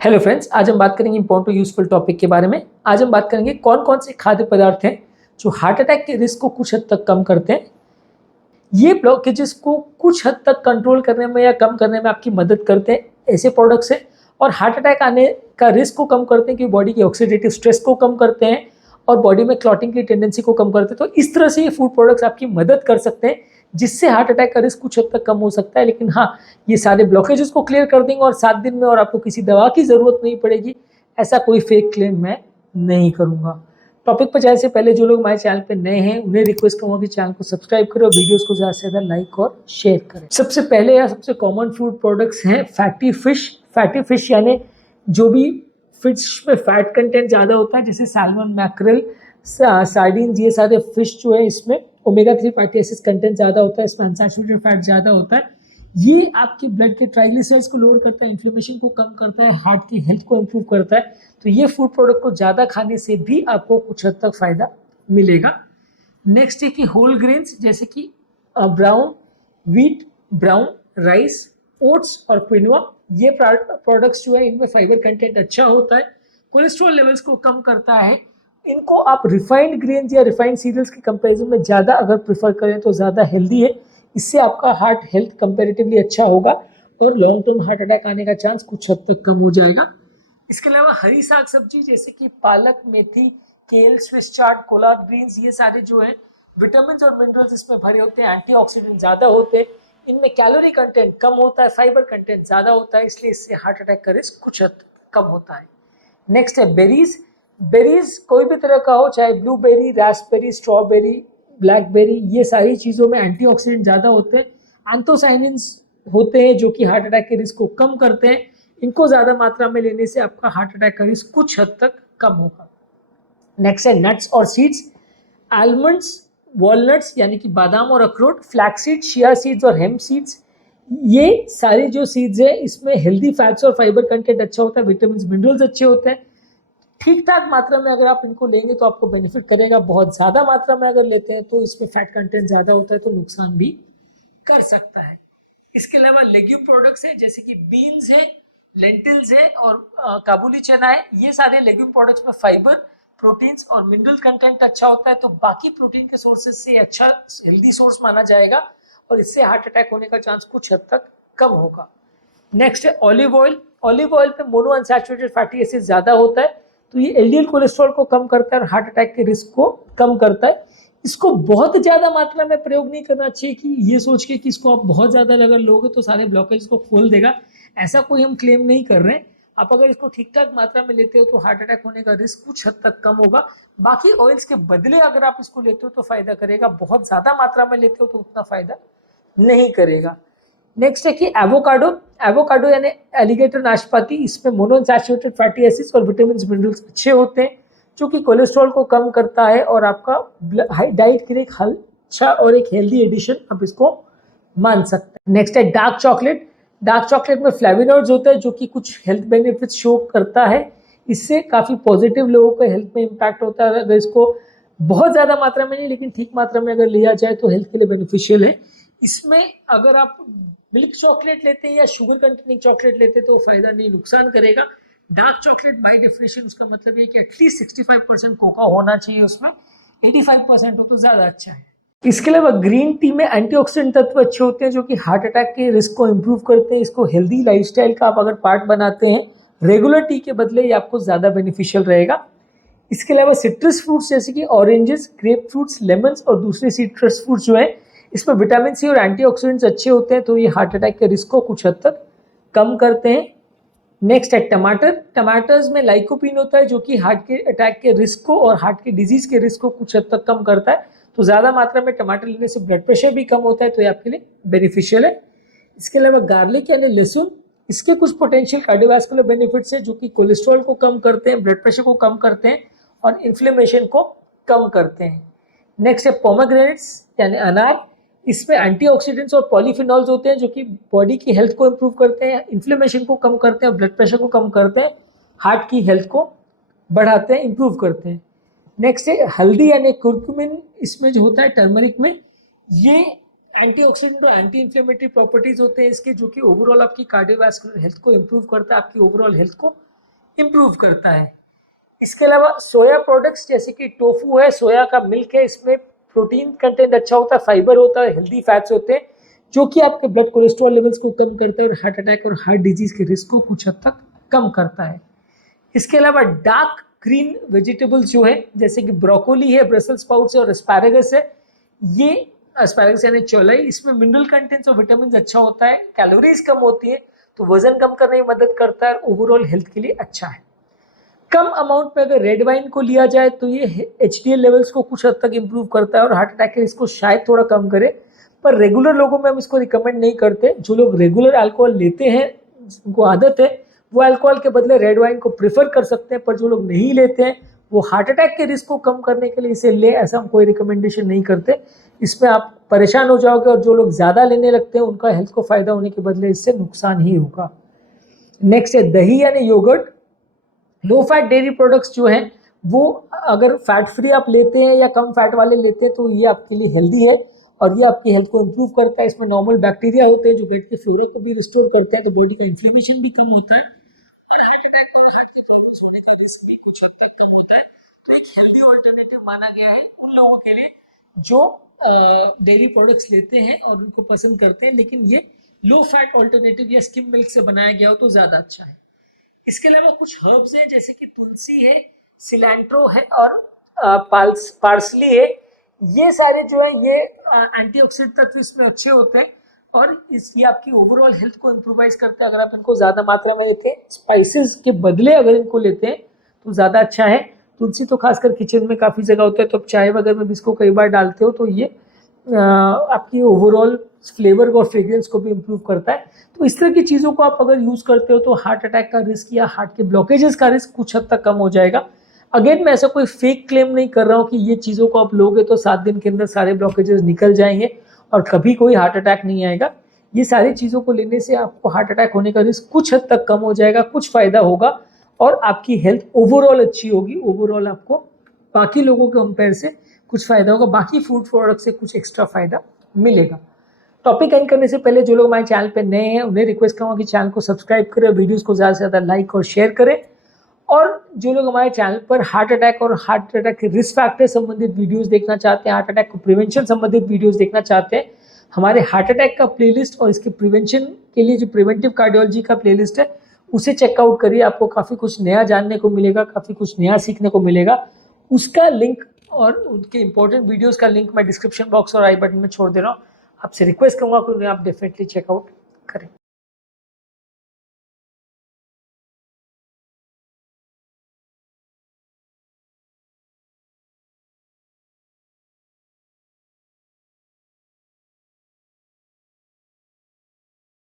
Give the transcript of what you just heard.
Hello friends, आज हम बात करेंगे इंपॉर्टेंट यूजफुल टॉपिक के बारे में। आज हम बात करेंगे कौन कौन से खाद्य पदार्थ हैं जो हार्ट अटैक के रिस्क को कुछ हद तक कम करते हैं। ये ब्लॉकेजेस को कुछ हद तक कंट्रोल करने में या कम करने में आपकी मदद करते हैं ऐसे प्रोडक्ट्स हैं, और हार्ट अटैक आने का रिस्क को कम करते हैं कि बॉडी की ऑक्सीडेटिव स्ट्रेस को कम करते हैं और बॉडी में क्लॉटिंग की टेंडेंसी को कम करते हैं। तो इस तरह से ये फूड प्रोडक्ट्स आपकी मदद कर सकते हैं जिससे हार्ट अटैक का रिस्क कुछ हद तक कम हो सकता है। लेकिन हाँ, ये सारे ब्लॉकेजेस को क्लियर कर देंगे और 7 दिन में और आपको किसी दवा की ज़रूरत नहीं पड़ेगी, ऐसा कोई फेक क्लेम मैं नहीं करूँगा। टॉपिक पर जाने से पहले जो लोग हमारे चैनल पे नए हैं उन्हें रिक्वेस्ट करूँगा कि चैनल को सब्सक्राइब करें और वीडियोस को ज़्यादा से ज़्यादा लाइक और शेयर करें। सबसे पहले या सबसे कॉमन फूड प्रोडक्ट्स हैं फैटी फिश। फैटी फिश यानी जो भी फिश में फैट कंटेंट ज़्यादा होता है, जैसे सैल्मन, मैक्रेल, सार्डिन्स, ये सारे फिश जो है इसमें ओमेगा 3 फैटी एसिड्स कंटेंट ज़्यादा होता है, इसमें अनसैचुरेटेड फैट ज़्यादा होता है। ये आपके ब्लड के ट्राइग्लिसराइड्स को लोअर करता है, इन्फ्लेमेशन को कम करता है, हार्ट की हेल्थ को इम्प्रूव करता है। तो ये फूड प्रोडक्ट को ज़्यादा खाने से भी आपको कुछ हद तक फ़ायदा मिलेगा। नेक्स्ट है कि होल ग्रेन्स जैसे कि brown wheat, brown rice, oats और क्विनोआ, ये प्रोडक्ट्स जो है इनमें फाइबर कंटेंट अच्छा होता है, कोलेस्ट्रॉल लेवल्स को कम करता है। इनको आप रिफाइंड ग्रेन्स या रिफाइंड सीरियल्स के कंपैरिजन में ज़्यादा अगर प्रेफर करें तो ज़्यादा हेल्दी है। इससे आपका हार्ट हेल्थ कंपैरेटिवली अच्छा होगा और लॉन्ग टर्म हार्ट अटैक आने का चांस कुछ हद तक कम हो जाएगा। इसके अलावा हरी साग सब्जी जैसे कि पालक, मेथी, केल, स्विस चार्ट, कोलार्ड ग्रीन्स, ये सारे जो है विटामिन और मिनरल्स इसमें भरे होते हैं, एंटीऑक्सीडेंट ज़्यादा होते हैं, इनमें कैलोरी कंटेंट कम होता है, फाइबर कंटेंट ज़्यादा होता है, इसलिए इससे हार्ट अटैक का रिस्क कुछ हद तक कम होता है। नेक्स्ट है बेरीज। बेरीज कोई भी तरह का हो, चाहे ब्लूबेरी, रास्पबेरी, स्ट्रॉबेरी, ब्लैकबेरी, ये सारी चीज़ों में एंटीऑक्सीडेंट ज़्यादा होते हैं, एंथोसाइनिन्स होते हैं जो कि हार्ट अटैक के रिस्क को कम करते हैं। इनको ज़्यादा मात्रा में लेने से आपका हार्ट अटैक का रिस्क कुछ हद तक कम होगा। नेक्स्ट है नट्स और सीड्स। आलमंड्स, वॉलनट्स यानी कि बादाम और अखरोट, फ्लैक्स सीड्स, चिया सीड्स और हेम्प सीड्स, ये सारी जो सीड्स है इसमें हेल्दी फैट्स और फाइबर कंटेंट अच्छा होता है, विटामिन मिनरल्स अच्छे होते हैं। ठीक ठाक मात्रा में अगर आप इनको लेंगे तो आपको बेनिफिट करेगा। बहुत ज़्यादा मात्रा में अगर लेते हैं तो इसमें फैट कंटेंट ज़्यादा होता है तो नुकसान भी कर सकता है। इसके अलावा लेग्यूम प्रोडक्ट्स हैं जैसे कि बीन्स है, लेंटिल्स है और काबुली चना है। ये सारे लेग्यूम प्रोडक्ट्स में फाइबर, प्रोटीन्स और मिनरल कंटेंट अच्छा होता है, तो बाकी प्रोटीन के सोर्सेज से अच्छा हेल्दी सोर्स माना जाएगा और इससे हार्ट अटैक होने का चांस कुछ हद तक कम होगा। नेक्स्ट है ऑलिव ऑयल। ऑलिव ऑयल में मोनो अनसैचुरेटेड फैटी एसिड ज़्यादा होता है, तो ये एलडीएल कोलेस्ट्रॉल को कम करता है और हार्ट अटैक के रिस्क को कम करता है। इसको बहुत ज़्यादा मात्रा में प्रयोग नहीं करना चाहिए कि ये सोच के कि इसको आप बहुत ज़्यादा अगर लोगे तो सारे ब्लॉकेज को खोल देगा, ऐसा कोई हम क्लेम नहीं कर रहे हैं। आप अगर इसको ठीक ठाक मात्रा में लेते हो तो हार्ट अटैक होने का रिस्क कुछ हद तक कम होगा। बाकी ऑयल्स के बदले अगर आप इसको लेते हो तो फायदा करेगा, बहुत ज़्यादा मात्रा में लेते हो तो उतना फायदा नहीं करेगा। नेक्स्ट है कि एवोकाडो। एवोकाडो यानी एलिगेटर नाशपाती, इसमें मोनोअनसैचुरेटेड फैटी एसिड्स और विटामिन मिनरल्स अच्छे होते हैं जो कि कोलेस्ट्रॉल को कम करता है और आपका डाइट के लिए एक अच्छा और एक हेल्दी एडिशन आप इसको मान सकते हैं। नेक्स्ट है डार्क चॉकलेट। डार्क चॉकलेट में फ्लेविनॉइड्स होता है जो कि कुछ हेल्थ बेनिफिट्स शो करता है, इससे काफ़ी पॉजिटिव लोगों के हेल्थ में इम्पैक्ट होता है। अगर इसको बहुत ज़्यादा मात्रा में नहीं लेकिन ठीक मात्रा में अगर लिया जाए तो हेल्थ के लिए बेनिफिशियल है। इसमें अगर आप मिल्क चॉकलेट लेते हैं या शुगर कंटेनिंग चॉकलेट लेते हैं तो फायदा नहीं, नुकसान करेगा। डार्क चॉकलेट बाय डेफिनेशन उसका मतलब ये कि एटलीस्ट 65% कोका होना चाहिए, उसमें 85% हो तो ज़्यादा अच्छा है। इसके अलावा ग्रीन टी में एंटीऑक्सीडेंट तत्व अच्छे होते हैं जो कि हार्ट अटैक के रिस्क को इम्प्रूव करते हैं। इसको हेल्दी लाइफस्टाइल का आप अगर पार्ट बनाते हैं रेगुलर टी के बदले, ये आपको ज़्यादा बेनिफिशियल रहेगा। इसके अलावा सिट्रस फ्रूट्स जैसे कि ऑरेंजेस, ग्रेप फ्रूट्स, लेमन्स और दूसरे सिट्रस फ्रूट्स जो है इसमें विटामिन सी और एंटीऑक्सीडेंट्स अच्छे होते हैं, तो ये हार्ट अटैक के रिस्क को कुछ हद तक कम करते हैं। नेक्स्ट है टमाटर। टमाटर्स में लाइकोपीन होता है जो कि हार्ट के अटैक के रिस्क को और हार्ट के डिजीज के रिस्क को कुछ हद तक कम करता है, तो ज़्यादा मात्रा में टमाटर लेने से ब्लड प्रेशर भी कम होता है, तो ये आपके लिए बेनिफिशियल है। इसके अलावा गार्लिक यानी लहसुन, इसके कुछ पोटेंशियल कार्डियोवास्कुलर बेनिफिट्स है जो कि कोलेस्ट्रॉल को कम करते हैं, ब्लड प्रेशर को कम करते हैं और इन्फ्लेमेशन को कम करते हैं। नेक्स्ट है पोमेग्रेनेट्स यानी अनार। इसमें एंटीऑक्सीडेंट्स और पॉलीफिनॉल्स होते हैं जो कि बॉडी की हेल्थ को इम्प्रूव करते हैं, इन्फ्लेमेशन को कम करते हैं, ब्लड प्रेशर को कम करते हैं, हार्ट की हेल्थ को बढ़ाते हैं, इम्प्रूव करते हैं। नेक्स्ट है हल्दी यानी कुर्कुमिन। इसमें जो होता है टर्मरिक में, ये एंटीऑक्सीडेंट और एंटी इन्फ्लेमेटरी प्रॉपर्टीज होते हैं इसके, जो कि ओवरऑल आपकी कार्डियोवास्कुलर हेल्थ को इम्प्रूव करता है, आपकी ओवरऑल हेल्थ को इम्प्रूव करता है। इसके अलावा सोया प्रोडक्ट्स जैसे कि टोफू है, सोया का मिल्क है, इसमें प्रोटीन कंटेंट अच्छा होता है, फाइबर होता है, हेल्दी फैट्स होते हैं, जो कि आपके ब्लड कोलेस्ट्रॉल लेवल्स को कम करता है और हार्ट अटैक और हार्ट डिजीज के रिस्क को कुछ हद तक कम करता है। इसके अलावा डार्क ग्रीन वेजिटेबल्स जो है जैसे कि ब्रोकोली है, ब्रसेल्स स्प्राउट्स है और एस्पैरागस है, ये एस्पैरागस यानी चौलाई, इसमें मिनरल कंटेंट्स और विटामिन अच्छा होता है, कैलोरीज कम होती है, तो वजन कम करने में मदद करता है, ओवरऑल हेल्थ के लिए अच्छा है। कम अमाउंट में अगर रेड वाइन को लिया जाए तो ये HDL लेवल्स को कुछ हद तक इंप्रूव करता है और हार्ट अटैक के रिस्क को शायद थोड़ा कम करे, पर रेगुलर लोगों में हम इसको रिकमेंड नहीं करते। जो लोग रेगुलर अल्कोहल लेते हैं, जिनको आदत है, वो अल्कोहल के बदले रेड वाइन को प्रेफर कर सकते हैं, पर जो लोग नहीं लेते हैं वो हार्ट अटैक के रिस्क को कम करने के लिए इसे ले, ऐसा हम कोई रिकमेंडेशन नहीं करते। इसमें आप परेशान हो जाओगे और जो लोग ज़्यादा लेने लगते हैं उनका हेल्थ को फायदा होने के बदले इससे नुकसान ही होगा। नेक्स्ट है दही यानी yogurt. Low fat dairy products जो हैं वो अगर फैट फ्री आप लेते हैं या कम फैट वाले लेते हैं तो ये आपके लिए हेल्दी है और ये आपकी हेल्थ को इम्प्रूव करता है। इसमें नॉर्मल बैक्टीरिया होते हैं जो ब्लड के फ्लोरा को भी रिस्टोर करते हैं, तो बॉडी का इन्फ्लेमेशन भी कम होता है और हार्ट अटैक और हार्ट के प्रॉब्लम्स होने का रिस्क भी कुछ हद तक कम होता है। तो एक हेल्दी ऑल्टरनेटिव माना गया है उन लोगों के लिए जो डेयरी प्रोडक्ट्स लेते हैं और उनको पसंद करते हैं, लेकिन ये लो फैट ऑल्टरनेटिव या स्किम मिल्क से बनाया गया हो तो ज़्यादा अच्छा है। इसके अलावा कुछ हर्ब्स हैं जैसे कि तुलसी है, सिलेंट्रो है और पार्सली है। ये सारे जो है ये एंटीऑक्सीडेंट तत्व इसमें अच्छे होते हैं और ये आपकी ओवरऑल हेल्थ को इम्प्रूवाइज करते हैं अगर आप इनको ज़्यादा मात्रा में लेते हैं। स्पाइसेस के बदले अगर इनको लेते हैं तो ज़्यादा अच्छा है। तुलसी तो खासकर किचन में काफ़ी जगह होता है, तो आप चाय वगैरह में भी इसको कई बार डालते हो, तो ये आपकी ओवरऑल फ्लेवर और फ्रेग्रेंस को भी इम्प्रूव करता है। तो इस तरह की चीज़ों को आप अगर यूज़ करते हो तो हार्ट अटैक का रिस्क या हार्ट के ब्लॉकेजेस का रिस्क कुछ हद तक कम हो जाएगा। अगेन मैं ऐसा कोई फेक क्लेम नहीं कर रहा हूँ कि ये चीज़ों को आप लोगे तो 7 दिन के अंदर सारे ब्लॉकेजेस निकल जाएंगे और कभी कोई हार्ट अटैक नहीं आएगा। ये सारी चीज़ों को लेने से आपको हार्ट अटैक होने का रिस्क कुछ हद तक कम हो जाएगा, कुछ फ़ायदा होगा और आपकी हेल्थ ओवरऑल अच्छी होगी। ओवरऑल आपको बाकी लोगों के कंपेयर से कुछ फ़ायदा होगा, बाकी फूड प्रोडक्ट से कुछ एक्स्ट्रा फ़ायदा मिलेगा। टॉपिक एंड करने से पहले जो लोग हमारे चैनल पे नए हैं उन्हें रिक्वेस्ट करूँगा कि चैनल को सब्सक्राइब करें, वीडियोस को ज़्यादा से ज़्यादा लाइक और शेयर करें, और जो लोग हमारे चैनल पर हार्ट अटैक और हार्ट अटैक के रिस्क फैक्टर संबंधित वीडियोस देखना चाहते हैं, हार्ट अटैक को प्रिवेंशन संबंधित वीडियोस देखना चाहते हैं, हमारे हार्ट अटैक का प्लेलिस्ट और इसके प्रिवेंशन के लिए जो प्रिवेंटिव कार्डियोलॉजी का प्लेलिस्ट है उसे चेकआउट करिए। आपको काफ़ी कुछ नया जानने को मिलेगा, काफ़ी कुछ नया सीखने को मिलेगा। उसका लिंक और उनके इंपॉर्टेंट वीडियोस का लिंक मैं डिस्क्रिप्शन बॉक्स और आई बटन में छोड़ दे रहा हूँ। आपसे रिक्वेस्ट करूँगा कि उन्हें आप डेफिनेटली चेकआउट करें।